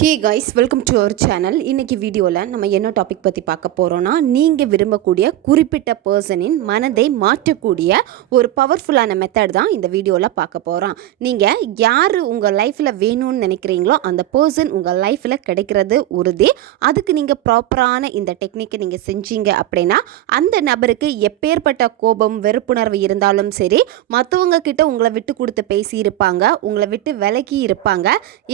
Hey guys, welcome to our channel. இன்றைக்கி வீடியோவில் நம்ம என்ன டாபிக் பற்றி பார்க்க போகிறோன்னா, நீங்கள் விரும்பக்கூடிய குறிப்பிட்ட பர்சனின் மனதை மாற்றக்கூடிய ஒரு பவர்ஃபுல்லான மெத்தட் தான் இந்த வீடியோவில் பார்க்க போகிறோம். நீங்கள் யார் உங்கள் லைஃப்பில் வேணும்னு நினைக்கிறீங்களோ அந்த பர்சன் உங்கள் லைஃப்பில் கிடைக்கிறது உறுதி. அதுக்கு நீங்கள் ப்ராப்பரான இந்த டெக்னிக்கை நீங்கள் செஞ்சீங்க அப்படின்னா அந்த நபருக்கு எப்பேற்பட்ட கோபம் வெறுப்புணர்வு இருந்தாலும் சரி, மற்றவங்க கிட்ட உங்களை விட்டு கொடுத்து பேசியிருப்பாங்க, உங்களை விட்டு விலகி இருப்பாங்க,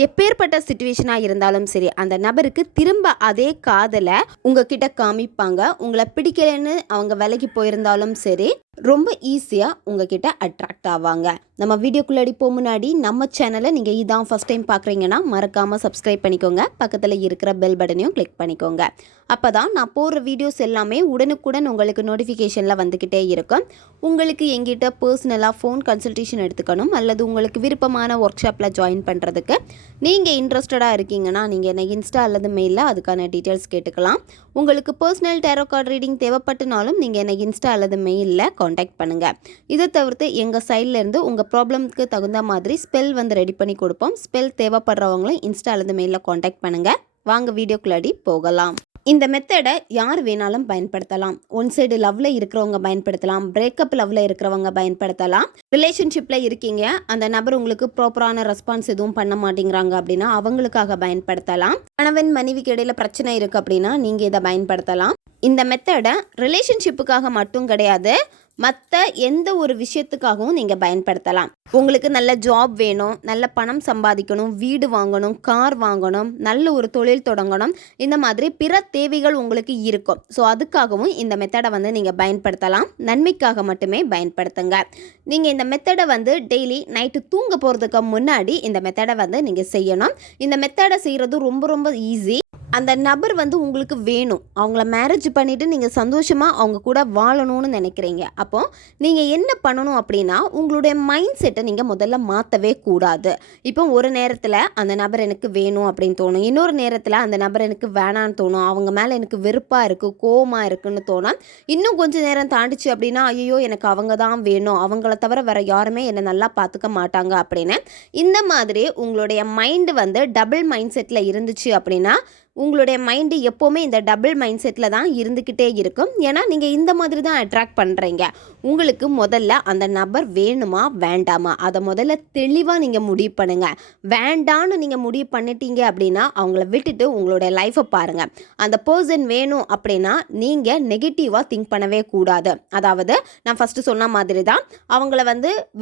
எப்பேற்பட்ட சிச்சுவேஷனாக இருந்தாலும் சரி அந்த நபருக்கு திரும்ப அதே காதலை உங்ககிட்ட காமிப்பாங்க. உங்களை பிடிக்கலன்னு அவங்க விலகி போயிருந்தாலும் சரி ரொம்ப ஈஸியாக உங்ககிட்ட அட்ராக்ட் ஆவாங்க. நம்ம வீடியோக்குள்ளாடி போக முன்னாடி நம்ம சேனலை நீங்கள் இதான் ஃபஸ்ட் டைம் பார்க்குறீங்கன்னா மறக்காமல் சப்ஸ்கிரைப் பண்ணிக்கோங்க. பக்கத்தில் இருக்கிற பெல் பட்டனையும் கிளிக் பண்ணிக்கோங்க. அப்போ தான் நான் போடுற வீடியோஸ் எல்லாமே உடனுக்குடன் உங்களுக்கு நோட்டிஃபிகேஷனில் வந்துக்கிட்டே இருக்கும். உங்களுக்கு எங்கிட்ட பர்சனலாக ஃபோன் கன்சல்டேஷன் எடுத்துக்கணும் அல்லது உங்களுக்கு விருப்பமான ஒர்க் ஷாப்பில் ஜாயின் பண்ணுறதுக்கு நீங்கள் இன்ட்ரெஸ்டடாக இருக்கீங்கன்னா நீங்கள் என்ன இன்ஸ்டா அல்லது மெயிலில் அதுக்கான டீட்டெயில்ஸ் கேட்டுக்கலாம். உங்களுக்கு பர்சனல் டேரோ கார்டு ரீடிங் தேவைப்பட்டனாலும் நீங்கள் என்ன இன்ஸ்டா அல்லது மெயிலில் காண்டாக்ட் பண்ணுங்கள். இதை தவிர்த்து எங்கள் சைட்லேருந்து உங்கள் ப்ராப்ளம்க்கு தகுந்த மாதிரி ஸ்பெல் ரெடி பண்ணி கொடுப்போம். ஸ்பெல் தேவைப்படுறவங்களும் இன்ஸ்டா அல்லது மெயிலில் காண்டாக்ட் பண்ணுங்கள். வாங்க வீடியோக்குள்ளாடி போகலாம். இந்த மெத்தடை யார் வேணாலும் பயன்படுத்தலாம். ஒன் சைடு லவ்வில் இருக்கிறவங்க பயன்படுத்தலாம், பிரேக்கப் லவ்வில் இருக்கிறவங்க பயன்படுத்தலாம். ரிலேஷன்ஷிப்பில் இருக்கீங்க, அந்த நபர் உங்களுக்கு ப்ராப்பரான ரெஸ்பான்ஸ் எதுவும் பண்ண மாட்டேங்கிறாங்க அப்படின்னா அவங்களுக்காக பயன்படுத்தலாம். கணவன் மனைவிக்கு இடையில பிரச்சனை இருக்குது அப்படின்னா நீங்கள் இதை பயன்படுத்தலாம். இந்த மெத்தடை ரிலேஷன்ஷிப்புக்காக மட்டும் கிடையாது, மற்ற எந்த ஒரு விஷயத்துக்காகவும் நீங்கள் பயன்படுத்தலாம். உங்களுக்கு நல்ல ஜாப் வேணும், நல்ல பணம் சம்பாதிக்கணும், வீடு வாங்கணும், கார் வாங்கணும், நல்ல ஒரு தொழில் தொடங்கணும், இந்த மாதிரி பிற தேவைகள் உங்களுக்கு இருக்கும். ஸோ அதுக்காகவும் இந்த மெத்தடை நீங்கள் பயன்படுத்தலாம். நன்மைக்காக மட்டுமே பயன்படுத்துங்க. நீங்கள் இந்த மெத்தடை டெய்லி நைட்டு தூங்க போகிறதுக்கு முன்னாடி இந்த மெத்தடை நீங்கள் செய்யணும். இந்த மெத்தடை செய்கிறது ரொம்ப ரொம்ப ஈஸி. அந்த நபர் உங்களுக்கு வேணும், அவங்கள மேரேஜ் பண்ணிவிட்டு நீங்கள் சந்தோஷமாக அவங்க கூட வாழணும்னு நினைக்கிறீங்க. அப்போது நீங்கள் என்ன பண்ணணும் அப்படின்னா உங்களுடைய மைண்ட் செட்டை நீங்கள் முதல்ல மாற்றவே கூடாது. இப்போ ஒரு நேரத்தில் அந்த நபர் எனக்கு வேணும் அப்படின்னு தோணும், இன்னொரு நேரத்தில் அந்த நபர் எனக்கு வேணான்னு தோணும், அவங்க மேலே எனக்கு வெறுப்பாக இருக்குது, கோவமாக இருக்குன்னு தோணும். இன்னும் கொஞ்சம் நேரம் தாண்டிச்சு அப்படின்னா ஐயோ எனக்கு அவங்க தான் வேணும், அவங்கள தவிர வேறு யாருமே என்னை நல்லா பார்த்துக்க மாட்டாங்க அப்படின்னு. இந்த மாதிரி உங்களுடைய மைண்டு டபுள் மைண்ட் செட்டில் இருந்துச்சு அப்படின்னா உங்களுடைய மைண்டு எப்போவுமே இந்த டபுள் மைண்ட் செட்டில் தான் இருந்துக்கிட்டே இருக்கும். ஏன்னா நீங்கள் இந்த மாதிரி தான் அட்ராக்ட் பண்ணுறீங்க. உங்களுக்கு முதல்ல அந்த நபர் வேணுமா வேண்டாமா அதை முதல்ல தெளிவாக நீங்கள் முடிவு பண்ணுங்கள். வேண்டான்னு நீங்கள் முடிவு பண்ணிட்டீங்க அப்படின்னா அவங்கள விட்டுட்டு உங்களுடைய லைஃப்பை பாருங்கள். அந்த பர்சன் வேணும் அப்படின்னா நீங்கள் நெகட்டிவாக திங்க் பண்ணவே கூடாது. அதாவது நான் ஃபஸ்ட்டு சொன்ன மாதிரி தான் அவங்கள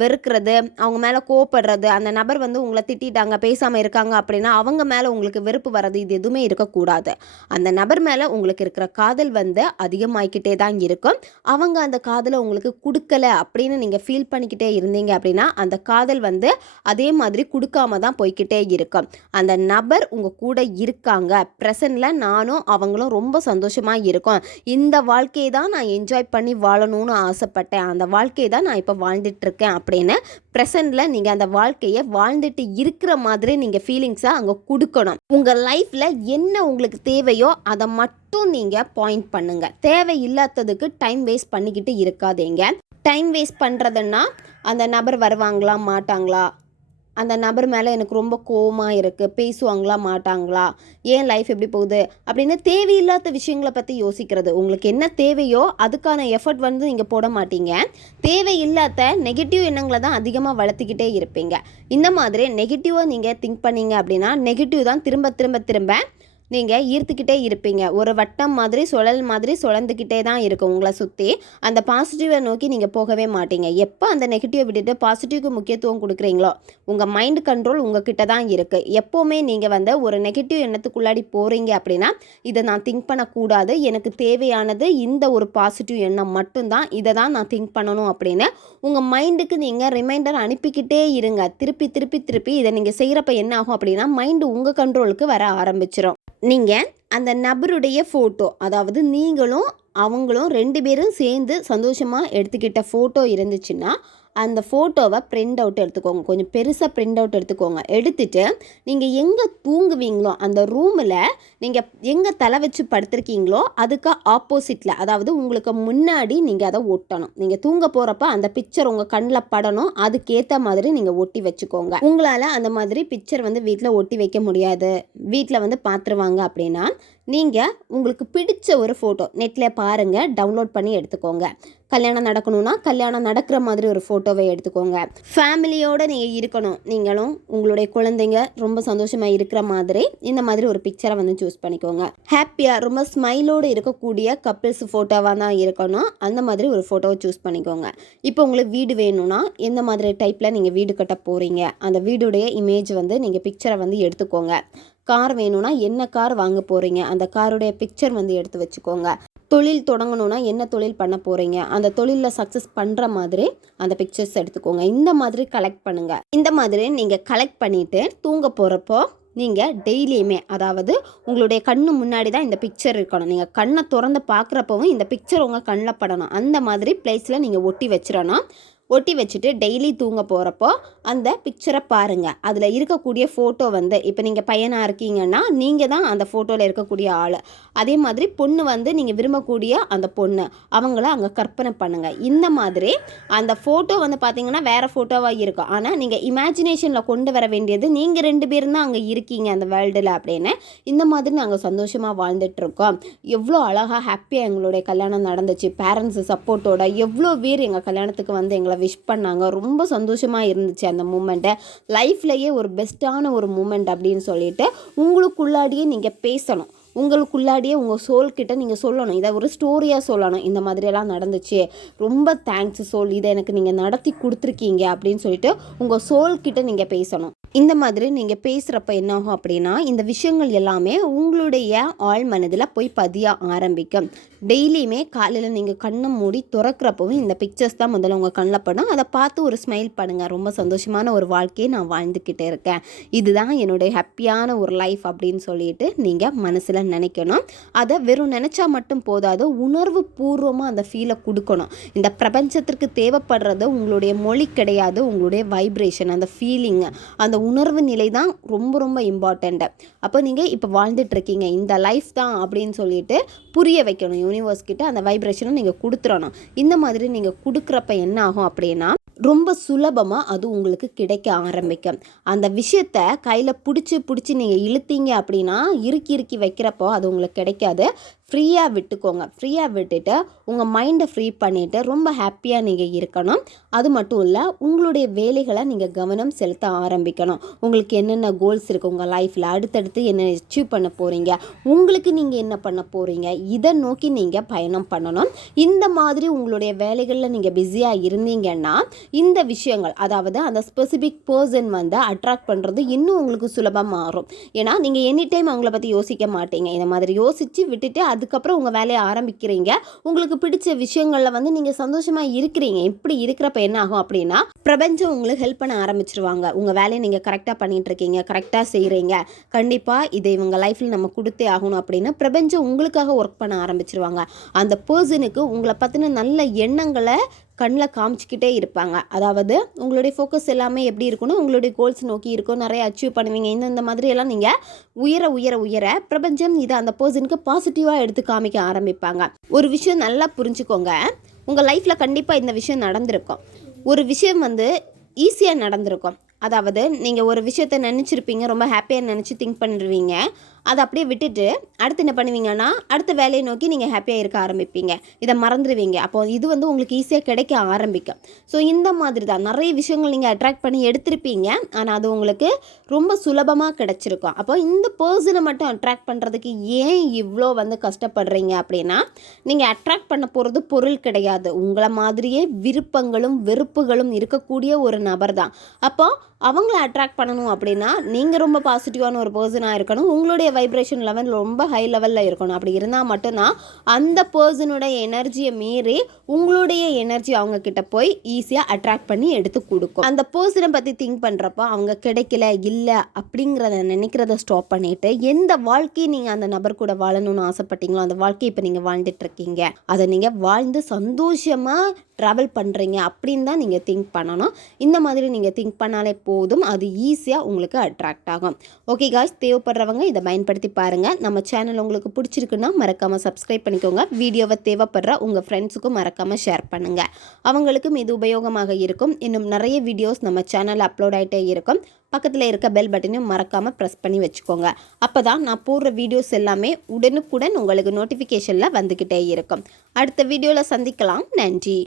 வெறுக்கிறது, அவங்க மேலே கோவப்படுறது, அந்த நபர் உங்களை திட்டாங்க பேசாமல் இருக்காங்க அப்படின்னா அவங்க மேலே உங்களுக்கு வெறுப்பு வர்றது, இது எதுவுமே கூடாது. அந்த நபர் மேல உங்களுக்கு இருக்கிற காதல் அதிகமாகிக்கிட்டே தான் இருக்கும். அவங்க அந்த காதலை உங்களுக்கு கொடுக்கல அப்படின்னு நீங்க ஃபீல் பண்ணிக்கிட்டே இருந்தீங்க அப்படின்னா அந்த காதல் அதே மாதிரி கொடுக்காம தான் போய்கிட்டே இருக்கும். அந்த நபர் உங்க கூட இருக்காங்க, பிரசன்ட்ல நானும் அவங்களும் ரொம்ப சந்தோஷமா இருக்கும், இந்த வாழ்க்கையை தான் நான் என்ஜாய் பண்ணி வாழணும்னு ஆசைப்பட்டேன், அந்த வாழ்க்கையை தான் நான் இப்போ வாழ்ந்துட்டு இருக்கேன் அப்படின்னு பிரசன்ட்ல நீங்க அந்த வாழ்க்கையை வாழ்ந்துட்டு இருக்கிற மாதிரி நீங்க ஃபீலிங்ஸை அங்கே கொடுக்கணும். உங்க லைஃப்ல என்ன உங்களுக்கு தேவையோ அதை மட்டும் நீங்கள் பாயிண்ட் பண்ணுங்க. தேவையில்லாததுக்கு டைம் வேஸ்ட் பண்ணிக்கிட்டு இருக்காதீங்க. டைம் வேஸ்ட் பண்ணுறதுன்னா அந்த நபர் வருவாங்களா மாட்டாங்களா, அந்த நபர் மேலே எனக்கு ரொம்ப கோவமாக இருக்குது, பேசுவாங்களா மாட்டாங்களா, ஏன் லைஃப் எப்படி போகுது அப்படின்னு தேவையில்லாத விஷயங்களை பற்றி யோசிக்கிறது. உங்களுக்கு என்ன தேவையோ அதுக்கான எஃபர்ட் நீங்கள் போட மாட்டீங்க. தேவையில்லாத நெகட்டிவ் எண்ணங்களை தான் அதிகமாக வளர்த்துக்கிட்டே இருப்பீங்க. இந்த மாதிரி நெகட்டிவாக நீங்கள் திங்க் பண்ணீங்க அப்படின்னா நெகட்டிவ் தான் திரும்ப திரும்ப திரும்ப நீங்கள் ஈர்த்துக்கிட்டே இருப்பீங்க. ஒரு வட்டம் மாதிரி சுழல் மாதிரி சுழந்துக்கிட்டே தான் இருக்கும் உங்களை சுற்றி. அந்த பாசிட்டிவை நோக்கி நீங்கள் போகவே மாட்டீங்க. எப்போ அந்த நெகட்டிவை விட்டுட்டு பாசிட்டிவ்க்கு முக்கியத்துவம் கொடுக்குறீங்களோ உங்கள் மைண்ட் கண்ட்ரோல் உங்ககிட்ட தான் இருக்குது. எப்போவுமே நீங்கள் ஒரு நெகட்டிவ் எண்ணத்துக்குள்ளாடி போகிறீங்க அப்படின்னா இதை நான் திங்க் பண்ணக்கூடாது, எனக்கு தேவையானது இந்த ஒரு பாசிட்டிவ் எண்ணம் மட்டும்தான், இதை தான் நான் திங்க் பண்ணணும் அப்படின்னு உங்கள் மைண்டுக்கு நீங்கள் ரிமைண்டர் அனுப்பிக்கிட்டே இருங்க. திருப்பி திருப்பி திருப்பி இதை நீங்கள் செய்கிறப்ப என்ன ஆகும் அப்படின்னா மைண்டு உங்கள் கண்ட்ரோலுக்கு வர ஆரம்பிச்சிடும். நீங்கள் அந்த நபருடைய ஃபோட்டோ, அதாவது நீங்களும் அவங்களும் 2 பேரும் சேர்ந்து சந்தோஷமாக எடுத்துக்கிட்ட ஃபோட்டோ இருந்துச்சுன்னா அந்த ஃபோட்டோவை பிரிண்ட் அவுட் எடுத்துக்கோங்க. கொஞ்சம் பெருசாக பிரிண்ட் அவுட் எடுத்துக்கோங்க. எடுத்துட்டு நீங்கள் எங்கே தூங்குவீங்களோ அந்த ரூமில் நீங்கள் எங்கே தலை வச்சு படுத்திருக்கீங்களோ அதுக்கு ஆப்போசிட்டில், அதாவது உங்களுக்கு முன்னாடி நீங்கள் அதை ஒட்டணும். நீங்கள் தூங்க போகிறப்ப அந்த பிக்சர் உங்கள் கண்ணில் படணும். அதுக்கேற்ற மாதிரி நீங்கள் ஒட்டி வச்சுக்கோங்க. உங்களால் அந்த மாதிரி பிக்சர் வந்து வீட்டில் ஒட்டி வைக்க முடியாது, வீட்டில் வந்து பார்த்துருவாங்க அப்படின்னா நீங்கள் உங்களுக்கு பிடிச்ச ஒரு ஃபோட்டோ நெட்டில் பாருங்கள், டவுன்லோட் பண்ணி எடுத்துக்கோங்க. கல்யாணம் நடக்கணும்னா கல்யாணம் நடக்கிற மாதிரி ஒரு ஃபோட்டோவை எடுத்துக்கோங்க. ஃபேமிலியோடு நீங்கள் இருக்கணும், நீங்களும் உங்களுடைய குழந்தைங்க ரொம்ப சந்தோஷமாக இருக்கிற மாதிரி இந்த மாதிரி ஒரு பிக்சரை வந்து சூஸ் பண்ணிக்கோங்க. ஹாப்பியாக ரொம்ப ஸ்மைலோடு இருக்கக்கூடிய கப்பிள்ஸ் ஃபோட்டோவாக தான் இருக்கணும், அந்த மாதிரி ஒரு ஃபோட்டோவை சூஸ் பண்ணிக்கோங்க. இப்போ உங்களுக்கு வீடு வேணும்னா எந்த மாதிரி டைப்பில் நீங்கள் வீடு கட்ட போகிறீங்க அந்த வீடுடைய இமேஜ் வந்து நீங்கள் பிக்சரை வந்து எடுத்துக்கோங்க. கார் வேணும்னா என்ன கார் வாங்க போகிறீங்க அந்த காருடைய பிக்சர் வந்து எடுத்து வச்சுக்கோங்க. தொழில் தொடங்கணும்னா என்ன தொழில் பண்ண போகிறீங்க அந்த தொழிலில் சக்ஸஸ் பண்ணுற மாதிரி அந்த பிக்சர்ஸ் எடுத்துக்கோங்க. இந்த மாதிரி கலெக்ட் பண்ணுங்கள். இந்த மாதிரி நீங்கள் கலெக்ட் பண்ணிவிட்டு தூங்க போகிறப்போ நீங்கள் டெய்லியுமே, அதாவது உங்களுடைய கண்ணு முன்னாடி தான் இந்த பிக்சர் இருக்கணும். நீங்கள் கண்ணை திறந்து பார்க்குறப்பவும் இந்த பிக்சர் உங்கள் கண்ணில் படணும். அந்த மாதிரி பிளேஸில் நீங்கள் ஒட்டி வச்சிடணும். ஒட்டி வச்சுட்டு டெய்லி தூங்க போகிறப்போ அந்த பிக்சரை பாருங்கள். அதில் இருக்கக்கூடிய ஃபோட்டோ வந்து இப்போ நீங்கள் பையனாக இருக்கீங்கன்னா நீங்கள் தான் அந்த ஃபோட்டோவில் இருக்கக்கூடிய ஆள். அதே மாதிரி பொண்ணு வந்து நீங்கள் விரும்பக்கூடிய அந்த பொண்ணு, அவங்கள அங்கே கற்பனை பண்ணுங்கள். இந்த மாதிரி அந்த ஃபோட்டோ வந்து பார்த்திங்கன்னா வேறு ஃபோட்டோவாக இருக்கும். ஆனால் நீங்கள் இமேஜினேஷனில் கொண்டு வர வேண்டியது நீங்கள் 2 பேரும் தான் அங்கே இருக்கீங்க அந்த வேர்ல்டில் அப்படின்னு. இந்த மாதிரி நாங்கள் சந்தோஷமாக வாழ்ந்துட்டுருக்கோம். எவ்வளோ அழகாக ஹாப்பியாக எங்களுடைய கல்யாணம் நடந்துச்சு. பேரண்ட்ஸு சப்போர்ட்டோட எவ்வளோ பேர் எங்கள் கல்யாணத்துக்கு வந்து எங்களை விஷ் பண்ணாங்க. ரொம்ப சந்தோஷமாக இருந்துச்சு அந்த மூமெண்ட்டை. லைஃப்லேயே ஒரு பெஸ்ட்டான ஒரு மூமெண்ட் அப்படின்னு சொல்லிட்டு உங்களுக்குள்ளாடியே நீங்கள் பேசணும். உங்களுக்குள்ளாடியே உங்கள் சோல்கிட்ட நீங்கள் சொல்லணும். இதை ஒரு ஸ்டோரியாக சொல்லணும். இந்த மாதிரியெல்லாம் நடந்துச்சு, ரொம்ப தேங்க்ஸ் சோல், இதை எனக்கு நீங்கள் நடத்தி கொடுத்துருக்கீங்க அப்படின்னு சொல்லிட்டு உங்கள் சோல்கிட்ட நீங்கள் பேசணும். இந்த மாதிரி நீங்கள் பேசுகிறப்ப என்னாகும் அப்படின்னா இந்த விஷயங்கள் எல்லாமே உங்களுடைய ஆழ் மனதில் போய் பதிய ஆரம்பிக்கும். டெய்லியுமே காலையில் நீங்கள் கண்ணை மூடி திறக்கிறப்பவும் இந்த பிக்சர்ஸ் தான் முதல்ல உங்கள் கண்ணில் படும். அதை பார்த்து ஒரு ஸ்மைல் பண்ணுங்கள். ரொம்ப சந்தோஷமான ஒரு வாழ்க்கையை நான் வாழ்ந்துக்கிட்டே இருக்கேன், இதுதான் என்னுடைய ஹாப்பியான ஒரு லைஃப் அப்படின்னு சொல்லிட்டு நீங்கள் மனசில் நினைக்கணும். அதை வெறும் நினச்சா மட்டும் போதாது, உணர்வு பூர்வமாக அந்த ஃபீலை கொடுக்கணும். இந்த பிரபஞ்சத்திற்கு தேவைப்படுறது உங்களுடைய மொழி கிடையாது, உங்களுடைய வைப்ரேஷன், அந்த ஃபீலிங், அந்த உணர்வு நிலை தான் ரொம்ப ரொம்ப இம்பார்ட்டண்ட்டு. அப்போ நீங்கள் இப்போ வாழ்ந்துட்டுருக்கீங்க, இந்த லைஃப் தான் அப்படின்னு சொல்லிட்டு புரிய வைக்கணும் யூனிவர்ஸ் கிட்ட. அந்த வைப்ரேஷனை நீங்கள் கொடுத்துடணும். இந்த மாதிரி நீங்கள் கொடுக்குறப்ப என்ன ஆகும் அப்படின்னா ரொம்ப சுலபமாக அது உங்களுக்கு கிடைக்க ஆரம்பிக்கும். அந்த விஷயத்தை கையில் பிடிச்சி நீங்கள் இழுத்தீங்க அப்படின்னா இறுக்கி வைக்கிறப்போ அது உங்களுக்கு கிடைக்காது. ஃப்ரீயாக விட்டுக்கோங்க. ஃப்ரீயாக விட்டுட்டு உங்கள் மைண்டை ஃப்ரீ பண்ணிவிட்டு ரொம்ப ஹாப்பியாக நீங்கள் இருக்கணும். அது மட்டும் இல்லை, உங்களுடைய வேலைகளை நீங்கள் கவனம் செலுத்த ஆரம்பிக்கணும். உங்களுக்கு என்னென்ன கோல்ஸ் இருக்குது உங்கள் லைஃப்பில், அடுத்தடுத்து என்ன அச்சீவ் பண்ண போகிறீங்க, உங்களுக்கு நீங்கள் என்ன பண்ண போகிறீங்க, இதை நோக்கி நீங்கள் பயணம் பண்ணணும். இந்த மாதிரி உங்களுடைய வேலைகளில் நீங்கள் பிஸியாக இருந்தீங்கன்னா இந்த விஷயங்கள், அதாவது அந்த ஸ்பெசிஃபிக் பர்சன் வந்து அட்ராக்ட் பண்ணுறது இன்னும் உங்களுக்கு சுலபமாக மாறும். ஏன்னா நீங்கள் எனி டைம் அவங்கள பற்றி யோசிக்க மாட்டீங்க. இந்த மாதிரி யோசித்து விட்டுட்டு அதுக்கப்புறம் உங்கள் வேலையை ஆரம்பிக்கிறீங்க. உங்களுக்கு பிடிச்ச விஷயங்களில் வந்து நீங்கள் சந்தோஷமாக இருக்கிறீங்க. இப்படி இருக்கிறப்ப என்ன ஆகும் அப்படின்னா பிரபஞ்சம் உங்களுக்கு ஹெல்ப் பண்ண ஆரம்பிச்சிருவாங்க. உங்கள் வேலையை நீங்கள் கரெக்டாக பண்ணிகிட்டு இருக்கீங்க, கரெக்டாக செய்கிறீங்க, கண்டிப்பாக இதை இவங்க லைஃப்பில் நம்ம கொடுத்தே ஆகணும் அப்படின்னு பிரபஞ்சம் உங்களுக்காக ஒர்க் பண்ண ஆரம்பிச்சிருவாங்க. அந்த பர்சனுக்கு உங்களை பற்றின நல்ல எண்ணங்களை கண்ணில் காமிச்சிக்கிட்டே இருப்பாங்க. அதாவது உங்களுடைய ஃபோக்கஸ் எல்லாமே எப்படி இருக்குன்னு உங்களுடைய கோல்ஸ் நோக்கி இருக்கும், நிறைய அச்சீவ் பண்ணுவீங்க. இந்த மாதிரியெல்லாம் நீங்கள் உயர பிரபஞ்சம் இதை அந்த பர்சனுக்கு பாசிட்டிவாக எடுத்து காமிக்க ஆரம்பிப்பாங்க. ஒரு விஷயம் நல்லா புரிஞ்சுக்கோங்க, உங்கள் லைஃப்பில் கண்டிப்பாக இந்த விஷயம் நடந்திருக்கும். ஒரு விஷயம் வந்து ஈஸியாக நடந்திருக்கும். அதாவது நீங்கள் ஒரு விஷயத்தை நினச்சிருப்பீங்க, ரொம்ப ஹாப்பியாக நினச்சி திங்க் பண்ணிடுவீங்க. அதை அப்படியே விட்டுட்டு அடுத்து என்ன பண்ணுவீங்கன்னா அடுத்த வேலையை நோக்கி நீங்கள் ஹாப்பியாக இருக்க ஆரம்பிப்பீங்க, இதை மறந்துடுவீங்க. அப்போ இது வந்து உங்களுக்கு ஈஸியாக கிடைக்க ஆரம்பிக்கும். ஸோ இந்த மாதிரி தான் நிறைய விஷயங்கள் நீங்கள் அட்ராக்ட் பண்ணி எடுத்திருப்பீங்க, ஆனால் அது உங்களுக்கு ரொம்ப சுலபமாக கிடச்சிருக்கும். அப்போ இந்த பர்சனை மட்டும் அட்ராக்ட் பண்ணுறதுக்கு ஏன் இவ்வளோ வந்து கஷ்டப்படுறீங்க அப்படின்னா நீங்கள் அட்ராக்ட் பண்ண போகிறது பொருள் கிடையாது, உங்களை மாதிரியே விருப்பங்களும் வெறுப்புகளும் இருக்கக்கூடிய ஒரு நபர் தான். அப்போ அவங்கள அட்ராக்ட் பண்ணணும் அப்படின்னா நீங்கள் ரொம்ப பாசிட்டிவான ஒரு பர்சனாக இருக்கணும், உங்களுடைய வைப்ரேஷன் லெவல் ரொம்ப ஹை லெவலில் இருக்கணும். அப்படி இருந்தால் மட்டும்தான் அந்த பர்சனுடைய எனர்ஜியை மீறி உங்களுடைய எனர்ஜி அவங்க கிட்ட போய் ஈஸியாக அட்ராக்ட் பண்ணி எடுத்து கொடுக்கும். அந்த பர்சனை பற்றி திங்க் பண்ணுறப்போ அவங்க கிடைக்கல இல்லை அப்படிங்கிறத நினைக்கிறத ஸ்டாப் பண்ணிவிட்டு எந்த வாழ்க்கையை நீங்கள் அந்த நபர் கூட வாழணும்னு ஆசைப்பட்டீங்களோ அந்த வாழ்க்கையை இப்போ நீங்கள் வாழ்ந்துட்டுருக்கீங்க, அதை நீங்கள் வாழ்ந்து சந்தோஷமாக ட்ராவல் பண்ணுறீங்க அப்படின்னு தான் நீங்கள் திங்க் பண்ணணும். இந்த மாதிரி நீங்கள் திங்க் பண்ணாலே போதும், அது ஈஸியாக உங்களுக்கு அட்ராக்ட் ஆகும். ஓகே காய்ஸ், தேவைப்படுறவங்க இதை பயன்படுத்தி பாருங்கள். நம்ம சேனல் உங்களுக்கு பிடிச்சிருக்குன்னா மறக்காமல் சப்ஸ்கிரைப் பண்ணிக்கோங்க. வீடியோவை தேவைப்படுற உங்கள் ஃப்ரெண்ட்ஸுக்கும் மறக்காமல் ஷேர் பண்ணுங்கள். அவங்களுக்கும் இது உபயோகமாக இருக்கும். இன்னும் நிறைய வீடியோஸ் நம்ம சேனலில் அப்லோட் ஆகிட்டே இருக்கும். பக்கத்தில் இருக்க பெல் பட்டனையும் மறக்காமல் ப்ரெஸ் பண்ணி வச்சுக்கோங்க. அப்போ தான் நான் போடுற வீடியோஸ் எல்லாமே உடனுக்குடன் உங்களுக்கு நோட்டிஃபிகேஷனில் வந்துக்கிட்டே இருக்கும். அடுத்த வீடியோவில் சந்திக்கலாம். நன்றி.